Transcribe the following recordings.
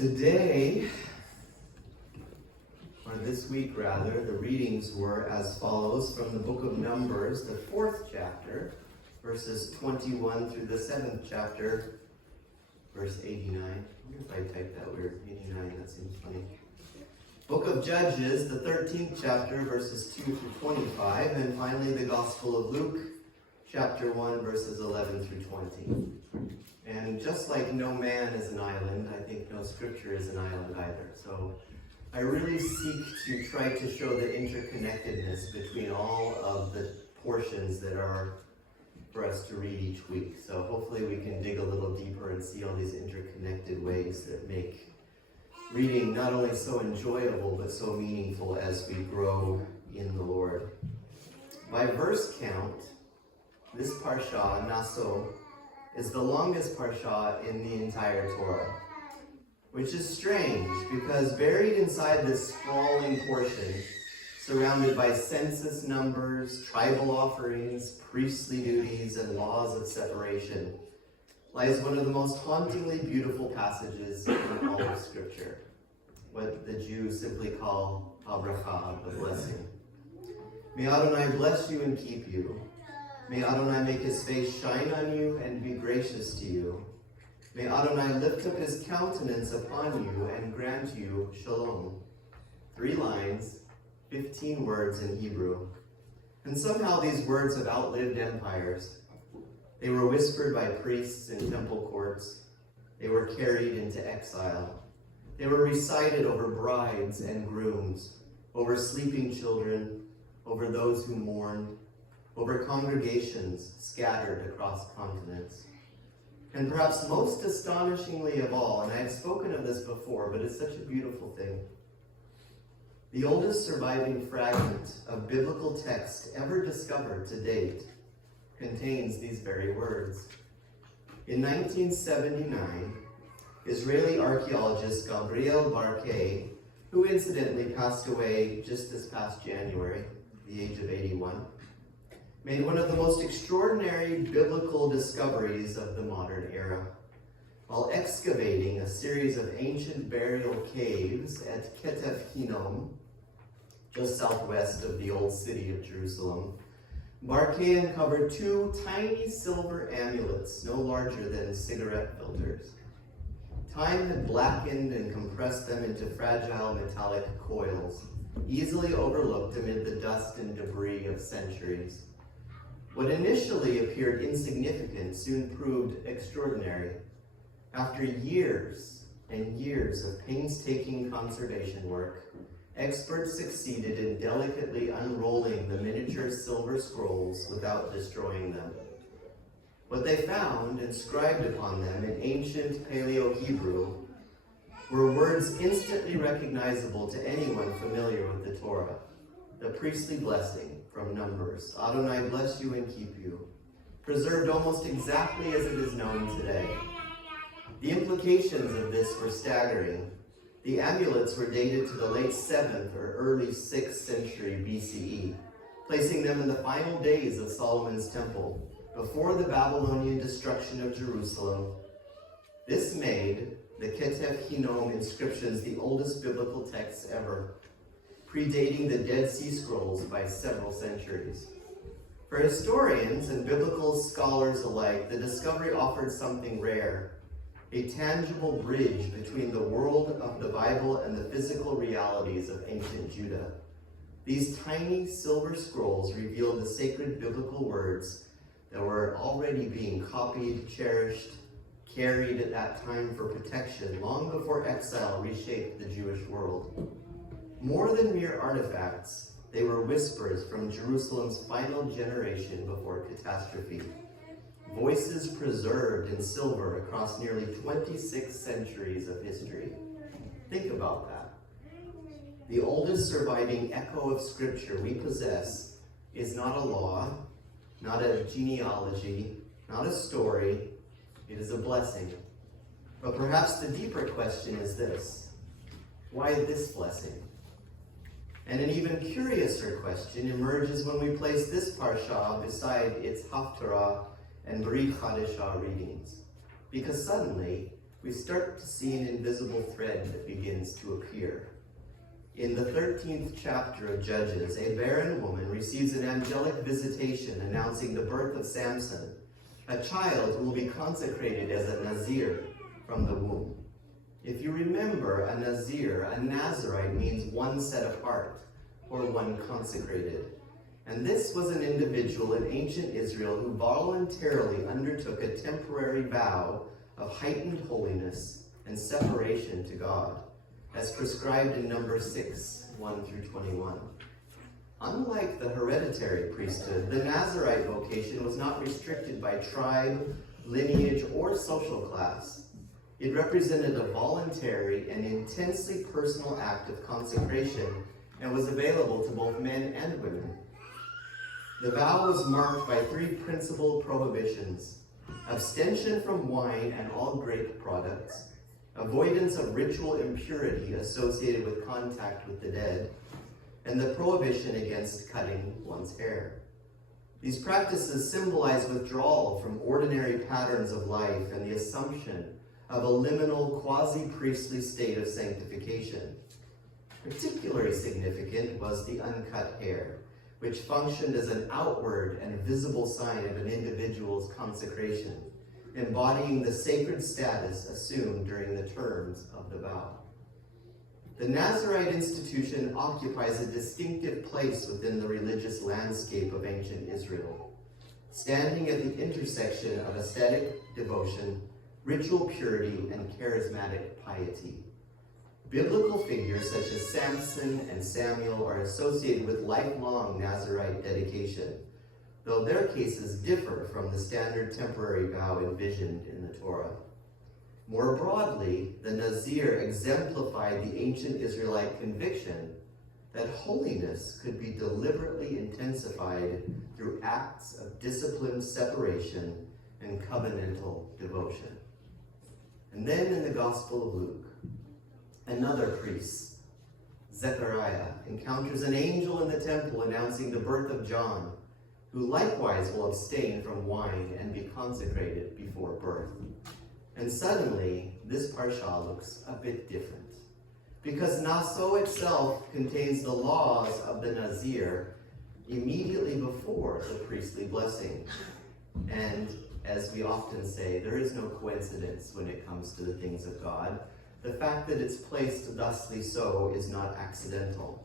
Today, or this week rather, the readings were as follows from the book of Numbers, the 4th chapter, verses 21 through the 7th chapter, verse 89. I wonder if I typed that weird. 89, that seems funny. Book of Judges, the 13th chapter, verses 2 through 25, and finally the Gospel of Luke, chapter 1, verses 11 through 20. And just like no man is an island, I think no scripture is an island either. So I really seek to try to show the interconnectedness between all of the portions that are for us to read each week. So hopefully we can dig a little deeper and see all these interconnected ways that make reading not only so enjoyable, but so meaningful as we grow in the Lord. By verse count, this parsha, Naso, is the longest parsha in the entire Torah, which is strange because buried inside this sprawling portion, surrounded by census numbers, tribal offerings, priestly duties, and laws of separation, lies one of the most hauntingly beautiful passages in all of Scripture, what the Jews simply call Abracha, the blessing. May Adonai bless you and keep you. May Adonai make his face shine on you and be gracious to you. May Adonai lift up his countenance upon you and grant you shalom. 3 lines, 15 words in Hebrew. And somehow these words have outlived empires. They were whispered by priests in temple courts. They were carried into exile. They were recited over brides and grooms, over sleeping children, over those who mourned, over congregations scattered across continents. And perhaps most astonishingly of all, and I have spoken of this before, but it's such a beautiful thing, the oldest surviving fragment of biblical text ever discovered to date contains these very words. In 1979, Israeli archaeologist Gabriel Barkay, who incidentally passed away just this past January, at the age of 81, made one of the most extraordinary biblical discoveries of the modern era. While excavating a series of ancient burial caves at Ketef Hinnom, just southwest of the old city of Jerusalem, Barkay uncovered 2 tiny silver amulets, no larger than cigarette filters. Time had blackened and compressed them into fragile metallic coils, easily overlooked amid the dust and debris of centuries. What initially appeared insignificant soon proved extraordinary. After years and years of painstaking conservation work, experts succeeded in delicately unrolling the miniature silver scrolls without destroying them. What they found, inscribed upon them in ancient Paleo-Hebrew, were words instantly recognizable to anyone familiar with the Torah. The priestly blessing from Numbers, Adonai bless you and keep you, preserved almost exactly as it is known today. The implications of this were staggering. The amulets were dated to the late 7th or early 6th century BCE, placing them in the final days of Solomon's temple, before the Babylonian destruction of Jerusalem. This made the Ketef Hinnom inscriptions the oldest biblical texts ever, predating the Dead Sea Scrolls by several centuries. For historians and biblical scholars alike, the discovery offered something rare, a tangible bridge between the world of the Bible and the physical realities of ancient Judah. These tiny silver scrolls revealed the sacred biblical words that were already being copied, cherished, carried at that time for protection long before exile reshaped the Jewish world. More than mere artifacts, they were whispers from Jerusalem's final generation before catastrophe. Voices preserved in silver across nearly 26 centuries of history. Think about that. The oldest surviving echo of Scripture we possess is not a law, not a genealogy, not a story. It is a blessing. But perhaps the deeper question is this: why this blessing? And an even curiouser question emerges when we place this parsha beside its Haftarah and Brit Chadashah readings. Because suddenly, we start to see an invisible thread that begins to appear. In the 13th chapter of Judges, a barren woman receives an angelic visitation announcing the birth of Samson, a child who will be consecrated as a Nazir from the womb. If you remember, a Nazir, a Nazirite, means one set apart, or one consecrated. And this was an individual in ancient Israel who voluntarily undertook a temporary vow of heightened holiness and separation to God, as prescribed in Numbers 6, 1 through 21. Unlike the hereditary priesthood, the Nazirite vocation was not restricted by tribe, lineage, or social class. It represented a voluntary and intensely personal act of consecration and was available to both men and women. The vow was marked by three principal prohibitions: abstention from wine and all grape products, avoidance of ritual impurity associated with contact with the dead, and the prohibition against cutting one's hair. These practices symbolize withdrawal from ordinary patterns of life and the assumption of a liminal, quasi-priestly state of sanctification. Particularly significant was the uncut hair, which functioned as an outward and visible sign of an individual's consecration, embodying the sacred status assumed during the terms of the vow. The Nazirite institution occupies a distinctive place within the religious landscape of ancient Israel, standing at the intersection of ascetic devotion, ritual purity, and charismatic piety. Biblical figures such as Samson and Samuel are associated with lifelong Nazirite dedication, though their cases differ from the standard temporary vow envisioned in the Torah. More broadly, the Nazir exemplified the ancient Israelite conviction that holiness could be deliberately intensified through acts of disciplined separation and covenantal devotion. And then in the Gospel of Luke, another priest, Zechariah, encounters an angel in the temple announcing the birth of John, who likewise will abstain from wine and be consecrated before birth. And suddenly, this parsha looks a bit different, because Naso itself contains the laws of the Nazir immediately before the priestly blessing. And as we often say, there is no coincidence when it comes to the things of God. The fact that it's placed thusly so is not accidental.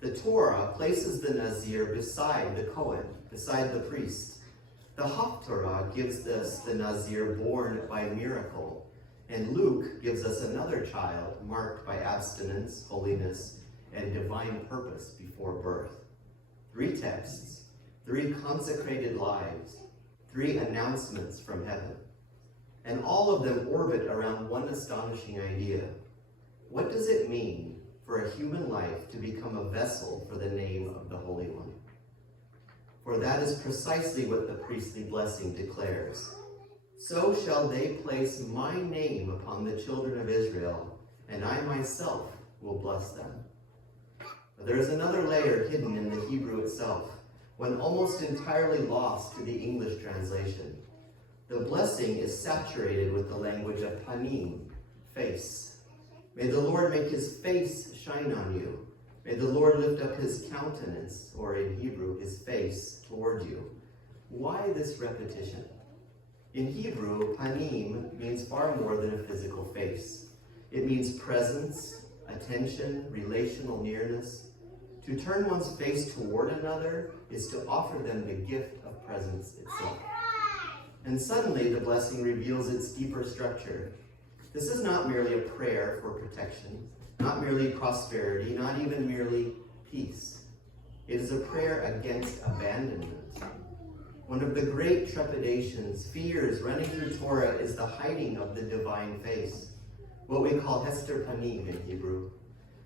The Torah places the Nazir beside the Kohen, beside the priest. The Haftarah gives us the Nazir born by miracle, and Luke gives us another child marked by abstinence, holiness, and divine purpose before birth. Three texts, three consecrated lives, three announcements from heaven. And all of them orbit around one astonishing idea. What does it mean for a human life to become a vessel for the name of the Holy One? For that is precisely what the priestly blessing declares. So shall they place my name upon the children of Israel, and I myself will bless them. But there is another layer hidden in the Hebrew itself, one almost entirely lost to the English translation. The blessing is saturated with the language of panim, face. May the Lord make his face shine on you. May the Lord lift up his countenance, or in Hebrew, his face, toward you. Why this repetition? In Hebrew, panim means far more than a physical face. It means presence, attention, relational nearness. To turn one's face toward another is to offer them the gift of presence itself. And suddenly the blessing reveals its deeper structure. This is not merely a prayer for protection, not merely prosperity, not even merely peace. It is a prayer against abandonment. One of the great trepidations, fears running through Torah is the hiding of the divine face, what we call hester panim in Hebrew.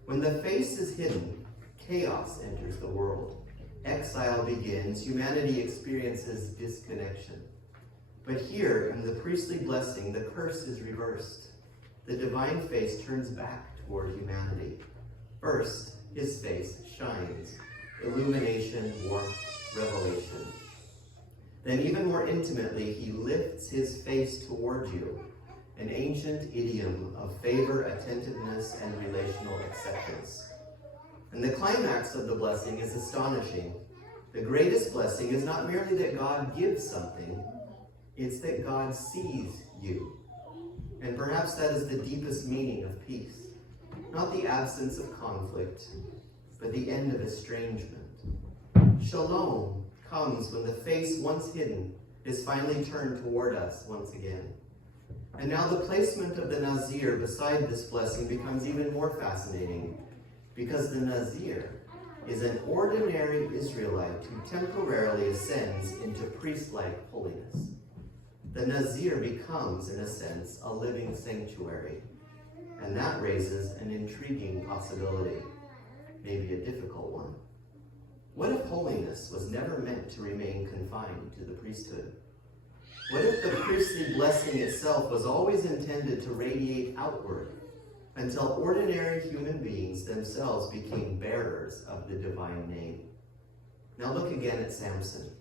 When the face is hidden, chaos enters the world. Exile begins, humanity experiences disconnection. But here, in the priestly blessing, the curse is reversed. The divine face turns back toward humanity. First, his face shines. Illumination, warmth, revelation. Then even more intimately, he lifts his face toward you. an ancient idiom of favor, attentiveness, and relational acceptance. And the climax of the blessing is astonishing. The greatest blessing is not merely that God gives something, it's that God sees you. And perhaps that is the deepest meaning of peace. Not the absence of conflict, but the end of estrangement. Shalom comes when the face once hidden is finally turned toward us once again. And now the placement of the Nazir beside this blessing becomes even more fascinating, because the Nazir is an ordinary Israelite who temporarily ascends into priest-like holiness. The Nazir becomes, in a sense, a living sanctuary, and that raises an intriguing possibility, maybe a difficult one. What if holiness was never meant to remain confined to the priesthood? What if the priestly blessing itself was always intended to radiate outward until ordinary human beings themselves became bearers of the divine name? Now look again at Samson.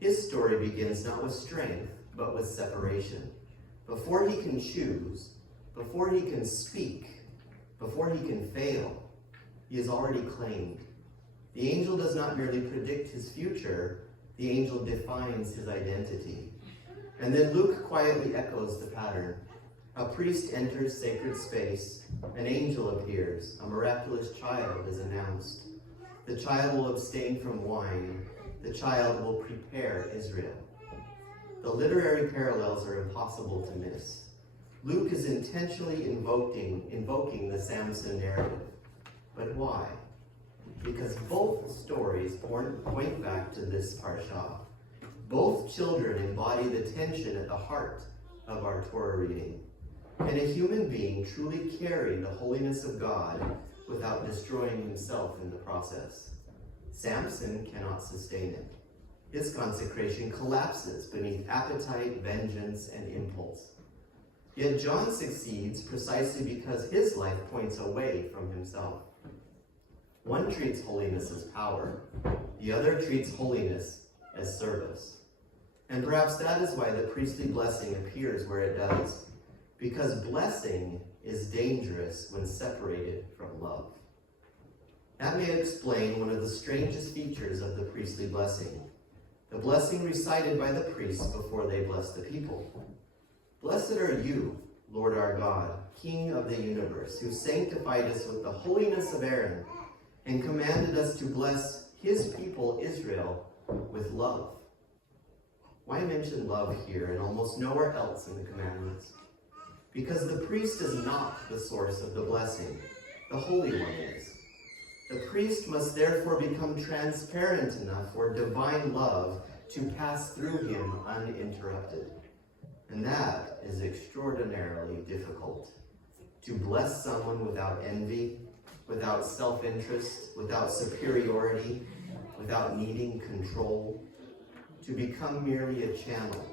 His story begins not with strength, but with separation. Before he can choose, before he can speak, before he can fail, he is already claimed. The angel does not merely predict his future, the angel defines his identity. And then Luke quietly echoes the pattern. A priest enters sacred space, an angel appears, a miraculous child is announced. The child will abstain from wine, the child will prepare Israel. The literary parallels are impossible to miss. Luke is intentionally invoking the Samson narrative. But why? Because both stories point back to this parsha. Both children embody the tension at the heart of our Torah reading. Can a human being truly carry the holiness of God without destroying himself in the process? Samson cannot sustain it. His consecration collapses beneath appetite, vengeance, and impulse. Yet John succeeds precisely because his life points away from himself. One treats holiness as power, the other treats holiness as service. And perhaps that is why the priestly blessing appears where it does, because blessing is dangerous when separated from love. That may explain one of the strangest features of the priestly blessing, the blessing recited by the priests before they bless the people. Blessed are you, Lord our God, King of the universe, who sanctified us with the holiness of Aaron and commanded us to bless his people Israel with love. Why mention love here and almost nowhere else in the commandments? Because the priest is not the source of the blessing. The Holy One is. The priest must therefore become transparent enough for divine love to pass through him uninterrupted. And that is extraordinarily difficult. To bless someone without envy, without self-interest, without superiority, without needing control. To become merely a channel,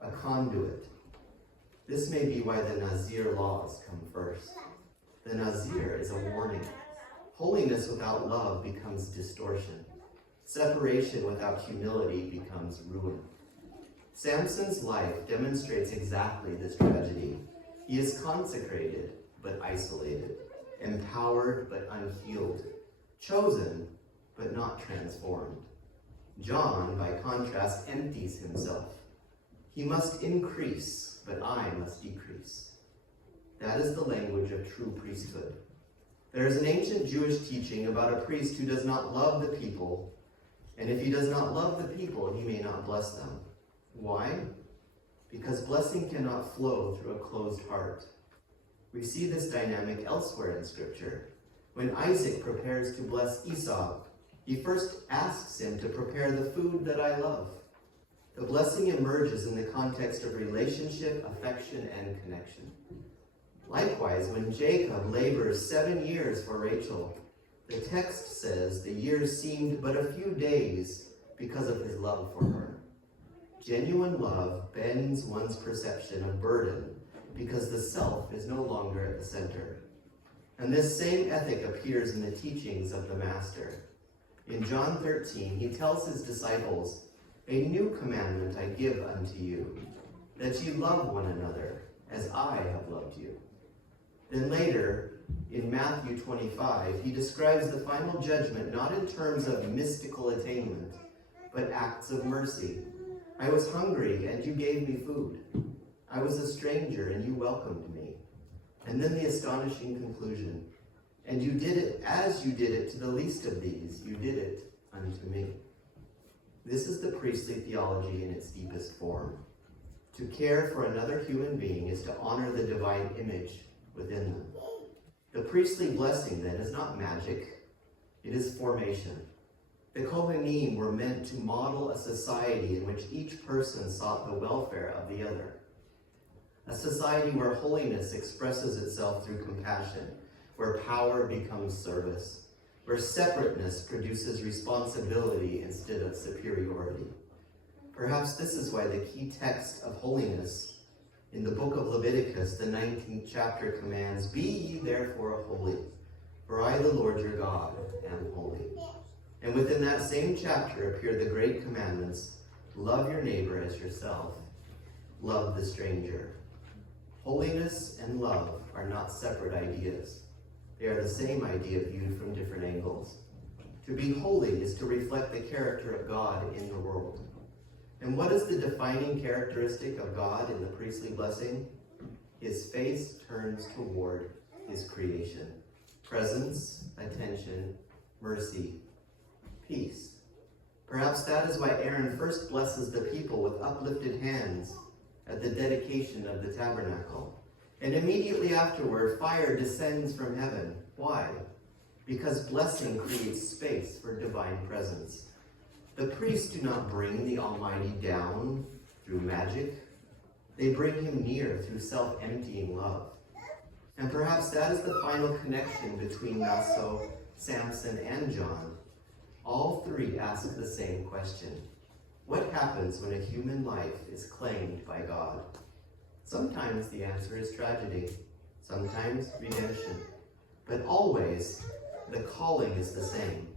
a conduit. This may be why the Nazir laws come first. The Nazir is a warning. Holiness without love becomes distortion. Separation without humility becomes ruin. Samson's life demonstrates exactly this tragedy. He is consecrated, but isolated. Empowered, but unhealed. Chosen, but not transformed. John, by contrast, empties himself. He must increase, but I must decrease. That is the language of true priesthood. There is an ancient Jewish teaching about a priest who does not love the people, and if he does not love the people, he may not bless them. Why? Because blessing cannot flow through a closed heart. We see this dynamic elsewhere in Scripture. When Isaac prepares to bless Esau, he first asks him to prepare the food that I love. The blessing emerges in the context of relationship, affection, and connection. Likewise, when Jacob labors 7 years for Rachel, the text says the years seemed but a few days because of his love for her. Genuine love bends one's perception of burden because the self is no longer at the center. And this same ethic appears in the teachings of the Master. In John 13, he tells his disciples, "A new commandment I give unto you, that ye love one another, as I have loved you. Then later, in Matthew 25, he describes the final judgment not in terms of mystical attainment, but acts of mercy. I was hungry, and you gave me food. I was a stranger, and you welcomed me. And then the astonishing conclusion. And you did it as you did it to the least of these, you did it unto me. This is the priestly theology in its deepest form. To care for another human being is to honor the divine image within them. The priestly blessing, then, is not magic. It is formation. The Kohanim were meant to model a society in which each person sought the welfare of the other. A society where holiness expresses itself through compassion, where power becomes service, where separateness produces responsibility instead of superiority. Perhaps this is why the key text of holiness in the book of Leviticus, the 19th chapter, commands, "Be ye therefore holy, for I, the Lord your God, am holy." And within that same chapter appear the great commandments: love your neighbor as yourself, love the stranger. Holiness and love are not separate ideas. They are the same idea viewed from different angles. To be holy is to reflect the character of God in the world. And what is the defining characteristic of God in the priestly blessing? His face turns toward his creation. Presence, attention, mercy, peace. Perhaps that is why Aaron first blesses the people with uplifted hands at the dedication of the tabernacle. And immediately afterward, fire descends from heaven. Why? Because blessing creates space for divine presence. The priests do not bring the Almighty down through magic. They bring him near through self-emptying love. And perhaps that is the final connection between Naso, Samson, and John. All three ask the same question. What happens when a human life is claimed by God? Sometimes the answer is tragedy, sometimes redemption, but always the calling is the same: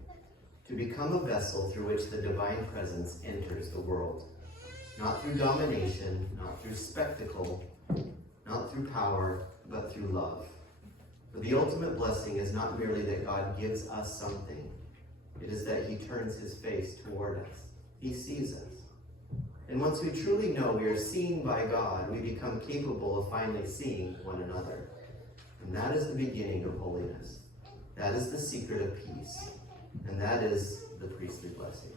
to become a vessel through which the divine presence enters the world. Not through domination, not through spectacle, not through power, but through love. For the ultimate blessing is not merely that God gives us something. It is that he turns his face toward us. He sees us. And once we truly know we are seen by God, we become capable of finally seeing one another. And that is the beginning of holiness. That is the secret of peace. And that is the priestly blessing.